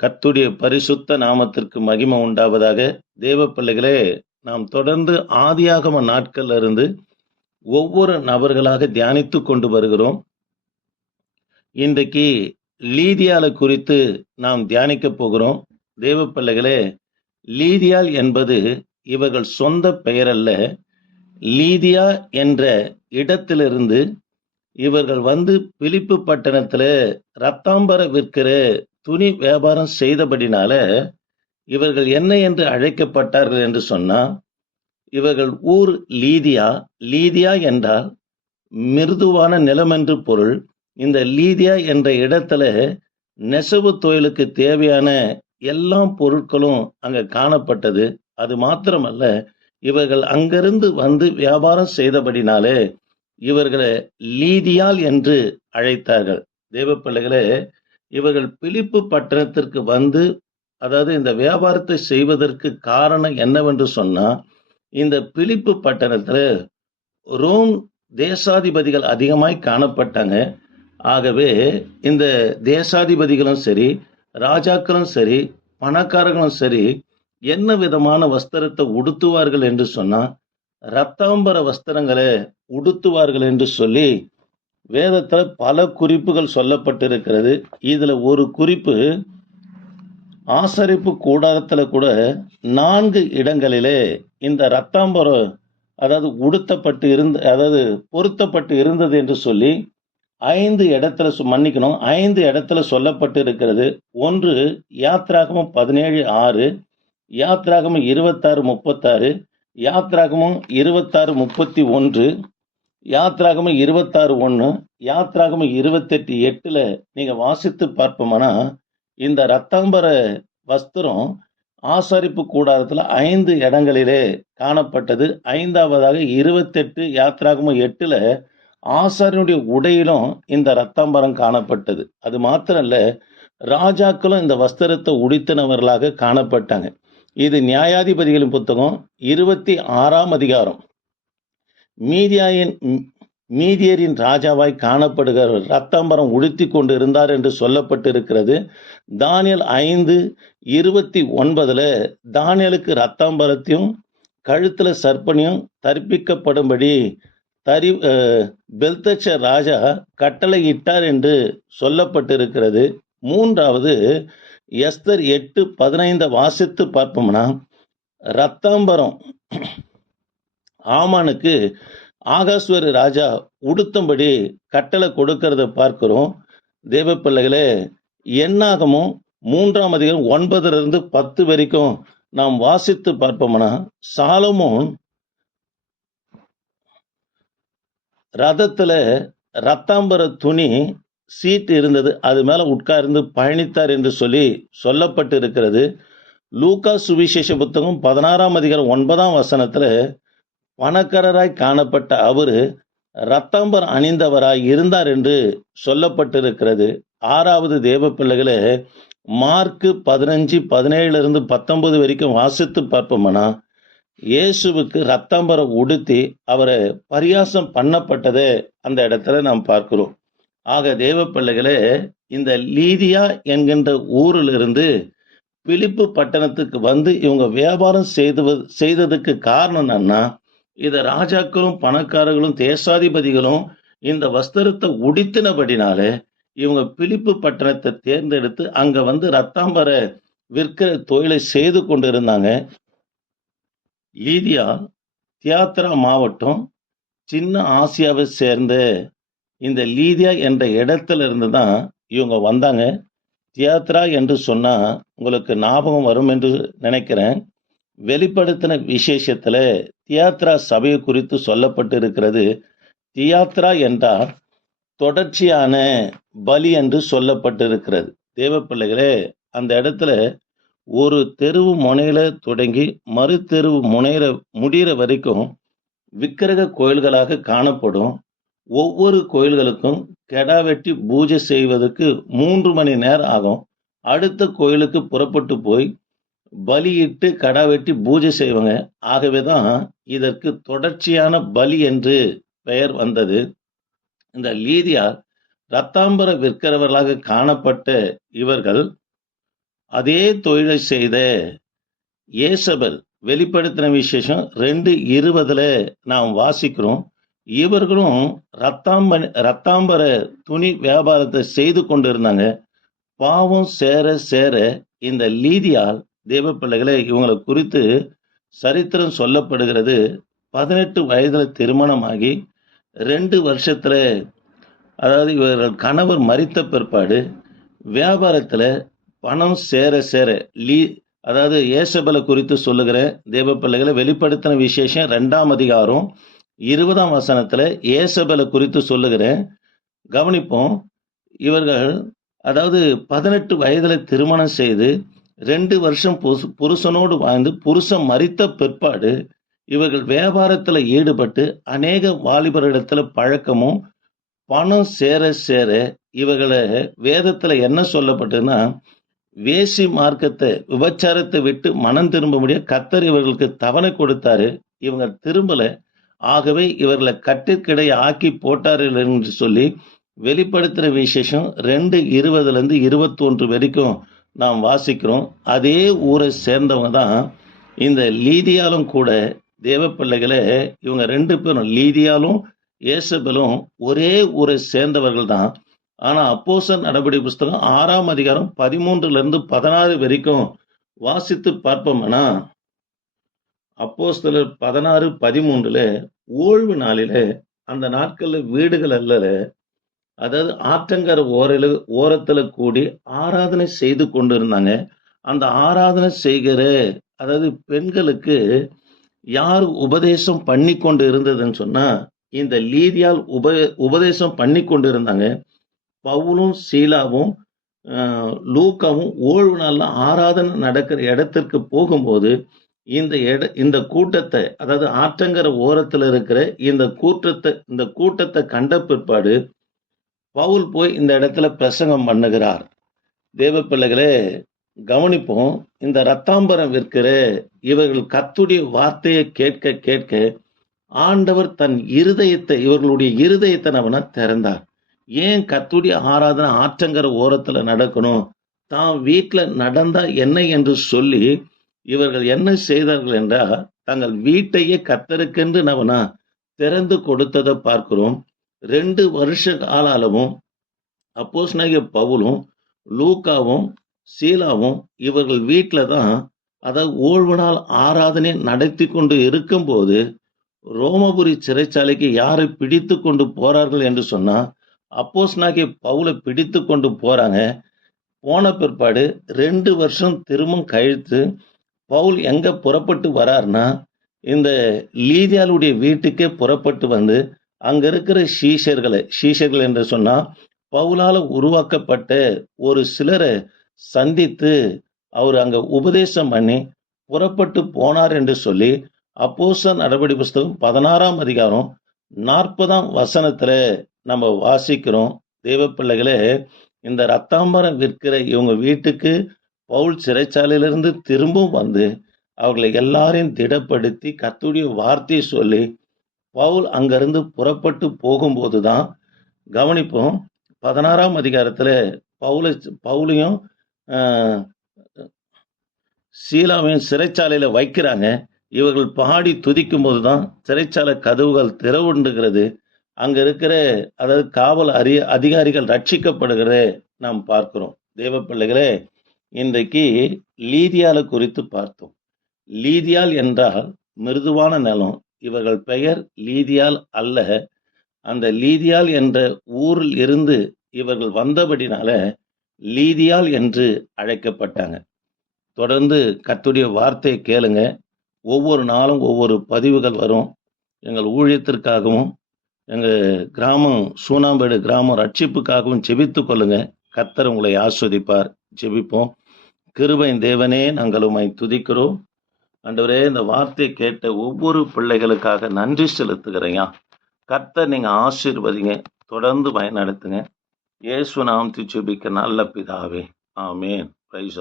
கத்துடைய பரிசுத்த நாமத்திற்கு மகிமை உண்டாவதாக தேவ பிள்ளைகளே நாம் தொடர்ந்து ஆதியாகம நாட்கள்ல இருந்து ஒவ்வொரு நபர்களாக தியானித்து கொண்டு வருகிறோம். இன்றைக்கு லீதியால குறித்து நாம் தியானிக்க போகிறோம். தேவ பிள்ளைகளே லீதியால் என்பது இவர்கள் சொந்த பெயர் அல்ல லீதியா என்ற இடத்திலிருந்து இவர்கள் வந்து பிலிப்பு பட்டணத்தில் ரத்தாம்பர விற்கிற துணி வியாபாரம் செய்தபடினால இவர்கள் என்ன என்று அழைக்கப்பட்டார்கள் என்று சொன்னால் இவர்கள் ஊர் லீதியா லீதியா என்றால் மிருதுவான நிலம் என்று பொருள். இந்த லீதியா என்ற இடத்துல நெசவு தொழிலுக்கு தேவையான எல்லா பொருட்களும் அங்கே காணப்பட்டது. அது மாத்திரமல்ல இவர்கள் அங்கிருந்து வந்து வியாபாரம் செய்தபடினாலே இவர்களை லீதியால் என்று அழைத்தார்கள். தேவ இவர்கள் பிலிப்பு பட்டணத்திற்கு வந்து அதாவது இந்த வியாபாரத்தை செய்வதற்கு காரணம் என்னவென்று சொன்னா இந்த பிலிப்பு பட்டணத்துல ரோம் தேசாதிபதிகள் அதிகமாய் காணப்பட்டாங்க. ஆகவே இந்த தேசாதிபதிகளும் சரி ராஜாக்களும் சரி பணக்காரர்களும் சரி என்ன விதமான வஸ்திரத்தை உடுத்துவார்கள் என்று சொன்னா ரத்தாம்பர வஸ்திரங்களை உடுத்துவார்கள் என்று சொல்லி வேதத்தில் பல குறிப்புகள் சொல்லப்பட்டிருக்கிறது. இதில் ஒரு குறிப்பு ஆசரிப்பு கூடாரத்தில் கூட நான்கு இடங்களிலே இந்த ரத்தாம்பரம் அதாவது உடுத்தப்பட்டு இருந்த அதாவது பொருத்தப்பட்டு இருந்தது என்று சொல்லி ஐந்து இடத்துல மன்னிக்கணும் ஐந்து இடத்துல சொல்லப்பட்டு இருக்கிறது ஒன்று யாத்ராகமம் பதினேழு ஆறு யாத்ராகமம் இருபத்தாறு முப்பத்தாறு யாத்ராகமம் இருபத்தாறு முப்பத்தி ஒன்று யாத்ராகமம் இருபத்தாறு ஒன்று யாத்ராகமம் இருபத்தெட்டு எட்டில் நீங்கள் வாசித்து பார்ப்போம்னா இந்த ரத்தாம்பர வஸ்திரம் ஆசாரிப்பு கூடாரத்தில் ஐந்து இடங்களிலே காணப்பட்டது. ஐந்தாவதாக இருபத்தெட்டு யாத்ராகமம் எட்டில் ஆசாரியனுடைய உடையிலும் இந்த ரத்தாம்பரம் காணப்பட்டது. அது மாத்திரம் இல்லை ராஜாக்களும் இந்த வஸ்திரத்தை உடுத்தினவர்களாக காணப்பட்டாங்க. இது நியாயாதிபதிகளின் புத்தகம் இருபத்தி ஆறாம் அதிகாரம். மீதியாயின் மீதியரின் ராஜாவாய் காணப்படுகிற ரத்தாம்பரம் உடுத்தி கொண்டு இருந்தார் என்று சொல்லப்பட்டிருக்கிறது. தானியல் ஐந்து இருபத்தி ஒன்பதுல தானியலுக்கு ரத்தாம்பரத்தையும் கழுத்துல சர்ப்பனையும் தற்பிக்கப்படும்படி தரி பெல்தச்ச ராஜா கட்டளையிட்டார் என்று சொல்லப்பட்டிருக்கிறது. மூன்றாவது எஸ்தர் எட்டு பதினைந்த வாசித்து பார்ப்போம்னா ரத்தாம்பரம் ஆமானுக்கு ஆகாஸ்வர ராஜா உடுத்தும்படி கட்டளை கொடுக்கறத பார்க்கிறோம். தேவ பிள்ளைகளே மூன்றாம் அதிகாரம் ஒன்பதுலேருந்து பத்து வரைக்கும் நாம் வாசித்து பார்ப்போம்னா சாலமோன் ரதத்தில் ரத்தாம்பர துணி சீட்டு இருந்தது. அது மேலே உட்கார்ந்து பயணித்தார் என்று சொல்லி சொல்லப்பட்டு இருக்கிறது லூகா சுவிசேஷ புத்தகம் பதினாறாம் அதிகாரம் ஒன்பதாம் வசனத்தில் பணக்காரராய் காணப்பட்ட அவரு ரத்தம்பர் அணிந்தவராய் இருந்தார் என்று சொல்லப்பட்டிருக்கிறது. ஆறாவது தேவ பிள்ளைகளே மார்க்கு பதினஞ்சு பதினேழுல இருந்து பத்தொன்பது வரைக்கும் வாசித்து பார்ப்போம்னா? இயேசுவுக்கு ரத்தாம்பரம் உடுத்தி அவரை பரியாசம் பண்ணப்பட்டதை அந்த இடத்துல நாம் பார்க்கிறோம். ஆக தேவ பிள்ளைகளே இந்த லீதியா என்கின்ற ஊரிலிருந்து பிலிப்பு பட்டணத்துக்கு வந்து இவங்க வியாபாரம் செய்து செய்ததுக்கு காரணம் என்னன்னா இதை ராஜாக்களும் பணக்காரர்களும் தேசாதிபதிகளும் இந்த வஸ்திரத்தை உடித்தினபடினாலே இவங்க பிலிப்பு பட்டணத்தை தேர்ந்தெடுத்து அங்க வந்து ரத்தாம்பர விற்கிற தொழிலை செய்து கொண்டிருந்தாங்க. லீதியா தியாத்ரா மாவட்டம் சின்ன ஆசியாவை சேர்ந்த இந்த லீதியா என்ற இடத்துல இருந்து தான் இவங்க வந்தாங்க. தியாத்ரா என்று சொன்னா உங்களுக்கு ஞாபகம் வரும் என்று நினைக்கிறேன். வெளிப்படுத்தின விசேஷத்தில் தியாத்ரா சபையை குறித்து சொல்லப்பட்டு இருக்கிறது தியாத்ரா என்றால் தொடர்ச்சியான பலி என்று சொல்லப்பட்டிருக்கிறது. தேவ பிள்ளைகளே அந்த இடத்துல ஒரு தெருவு முனையில தொடங்கி மறு தெருவு முனையிற முடிகிற வரைக்கும் விக்கிரக கோயில்களாக காணப்படும். ஒவ்வொரு கோயில்களுக்கும் கெடா வெட்டி பூஜை செய்வதற்கு மூன்று மணி நேரம் ஆகும். அடுத்த கோயிலுக்கு புறப்பட்டு போய் பலியிட்டு கடா வெட்டி பூஜை செய்வாங்க. ஆகவே தான் இதற்கு தொடர்ச்சியான பலி என்று பெயர் வந்தது. இந்த லீதியார் ரத்தாம்பர விற்கிறவர்களாக காணப்பட்ட இவர்கள் அதே தொழிலை செய்த ஏசபல் வெளிப்படுத்தின விசேஷம் ரெண்டு இருபதுல நாம் வாசிக்கிறோம். இவர்களும் ரத்தாம்ப ரத்தாம்பர துணி வியாபாரத்தை செய்து கொண்டிருந்தாங்க. பாவம் சேர சேர இந்த லீதியால் தேவ பிள்ளைகளை இவங்களை குறித்து சரித்திரம் சொல்லப்படுகிறது. பதினெட்டு வயதில் திருமணமாகி ரெண்டு வருஷத்தில் அதாவது இவர்கள் கணவர் மறித்த பிற்பாடு வியாபாரத்தில் பணம் சேர சேர லீ அதாவது ஏசபலை குறித்து சொல்லுகிற தேவ பிள்ளைகளை வெளிப்படுத்தின விசேஷம் ரெண்டாம் அதிகாரம் இருபதாம் வசனத்தில் ஏசபலை குறித்து சொல்லுகிறேன் கவனிப்போம் இவர்கள் அதாவது பதினெட்டு வயதில் திருமணம் செய்து ரெண்டு வருஷம் புருஷனோடு வாழ்ந்து புருஷன் மறித்த பிற்பாடு இவர்கள் வியாபாரத்தில் ஈடுபட்டு அநேக வாலிபரிடத்துல பழக்கமும் பணம் சேர சேர இவர்களை வேதத்தில் என்ன சொல்லப்பட்டதுன்னா வேசி மார்க்கத்தை விபச்சாரத்தை விட்டு மனம் திரும்பும்படியா கத்தர் இவர்களுக்கு தவணை கொடுத்தாரு. இவங்க திரும்பல. ஆகவே இவர்களை கட்டிற்கிடைய ஆக்கி போட்டார்கள் என்று சொல்லி வெளிப்படுத்துகிற விசேஷம் ரெண்டு இருபதுலேருந்து இருபத்தொன்று ஒன்று வரைக்கும் நாம் வாசிக்கிறோம். அதே ஊரை சேர்ந்தவங்க தான் இந்த லீதியாலும் கூட தேவ பிள்ளைகளை இவங்க ரெண்டு பேரும் லீதியாலும் ஏசபலும் ஒரே ஊரை சேர்ந்தவர்கள் தான். ஆனால் அப்போஸ்தலர் நடவடிக்கை புஸ்தகம் ஆறாம் அதிகாரம் பதிமூன்றுலேருந்து பதினாறு வரைக்கும் வாசித்து பார்ப்போம்னா அப்போஸ்தலர் பதினாறு பதிமூன்றுல ஓய்வு நாளில் அந்த நாட்களில் வீடுகள் அல்ல. அதாவது ஆற்றங்கர ஓரில ஓரத்துல கூடி ஆராதனை செய்து கொண்டிருந்தாங்க. அந்த ஆராதனை செய்கிற அதாவது பெண்களுக்கு யார் உபதேசம் பண்ணி கொண்டு இருந்ததுன்னு சொன்னா இந்த லீதியால் உப உபதேசம் பண்ணி கொண்டு இருந்தாங்க. பவுலும் சீலாவும் லூக்காவும் ஓய்வு நாளில் ஆராதனை நடக்கிற இடத்திற்கு போகும்போது இந்த இட இந்த கூட்டத்தை அதாவது ஆற்றங்கர ஓரத்தில் இருக்கிற இந்த கூட்டத்தை இந்த கூட்டத்தை கண்ட பிற்பாடு பவுல் போய் இந்த இடத்துல பிரசங்கம் பண்ணுகிறார். தேவ பிள்ளைகளே கவனிப்போம் இந்த ரத்தாம்பரம் விற்கிற இவர்கள் கத்துடைய வார்த்தையை கேட்க கேட்க ஆண்டவர் தன் இருதயத்தை இவர்களுடைய இருதயத்தை நம்ம திறந்தார். ஏன் கத்துடைய ஆராதனை ஆற்றங்கர ஓரத்தில் நடக்கணும்? தான் வீட்டில் நடந்தா என்ன என்று சொல்லி இவர்கள் என்ன செய்தார்கள் என்றால் தங்கள் வீட்டையே கத்தருக்கென்று நவனா திறந்து கொடுத்ததை பார்க்கிறோம். ரெண்டு வருஷ கால அளவும் அப்போஸ்தலனாகிய பவுலும் லூக்காவும் சீலாவும் இவர்கள் வீட்டில் தான் அதாவது ஓழ்வு நாள் ஆராதனை நடத்தி கொண்டு இருக்கும்போது ரோமபுரி சிறைச்சாலைக்கு யாரை பிடித்து கொண்டு போறார்கள் என்று அப்போஸ் நாகி பவுலை பிடித்து கொண்டு போறாங்க. போன பிற்பாடு ரெண்டு வருஷம் திரும்பவும் கழித்து பவுல் எங்க புறப்பட்டு வரார்னா இந்த லீதியாளுடைய வீட்டுக்கே புறப்பட்டு வந்து அங்க இருக்கிற சீஷர்களை சீஷர்கள் என்று சொன்னா பவுலால உருவாக்கப்பட்ட ஒரு சிலரை சந்தித்து அவர் அங்க உபதேசம் பண்ணி புறப்பட்டு போனார் என்று சொல்லி அப்போச நடவடி புஸ்தகம் பதினாறாம் அதிகாரம் நாற்பதாம் வசனத்துல நம்ம வாசிக்கிறோம். தெய்வ பிள்ளைகளே இந்த ரத்தாம்பரம் விற்கிற இவங்க வீட்டுக்கு பவுல் சிறைச்சாலையிலிருந்து திரும்பவும் வந்து அவர்களை எல்லாரையும் திடப்படுத்தி கத்துடைய வார்த்தையை சொல்லி பவுல் அங்கிருந்து புறப்பட்டு போகும்போது தான் கவனிப்போம் பதினாறாம் அதிகாரத்தில் பவுல பவுலையும் சீலாவையும் சிறைச்சாலையில் வைக்கிறாங்க. இவர்கள் பாடி துதிக்கும் போது தான் சிறைச்சாலை கதவுகள் திறவுண்டுகிறது. அங்கே இருக்கிற அதாவது காவல் அறி அதிகாரிகள் ரட்சிக்கப்படுகிறத நாம் பார்க்கிறோம். தேவ பிள்ளைகளே இன்றைக்கு லீதியால குறித்து பார்த்தோம். லீதியால் என்றால் மிருதுவான நிலம் இவர்கள் பெயர் லீதியால் அல்ல. அந்த லீதியால் என்ற ஊரில் இருந்து இவர்கள் வந்தபடினால லீதியால் என்று அழைக்கப்பட்டாங்க. தொடர்ந்து கத்துடைய வார்த்தையை கேளுங்க. ஒவ்வொரு நாளும் ஒவ்வொரு பதிவுகள் வரும். எங்கள் ஊழியத்திற்காகவும் எங்கள் கிராமம் சூனாம்பேடு கிராமம் ரட்சிப்புக்காகவும் ஜெபித்து கொள்ளுங்க. கத்தர் உங்களை ஆஸ்வதிப்பார். ஜெபிப்போம். கிருபையின் தேவனே நாங்கள் உம்மை துதிக்கிறோம். ஆண்டவரே இந்த வார்த்தையை கேட்ட ஒவ்வொரு பிள்ளைகளுக்காக நன்றி செலுத்துகிறேயா கர்த்தர் நீங்கள் ஆசீர்வதிங்க. தொடர்ந்து பயனடுத்துங்க இயேசு நாம் திச்சுபிக்க நல்ல பிதாவே. ஆமேன். பிரைஸ்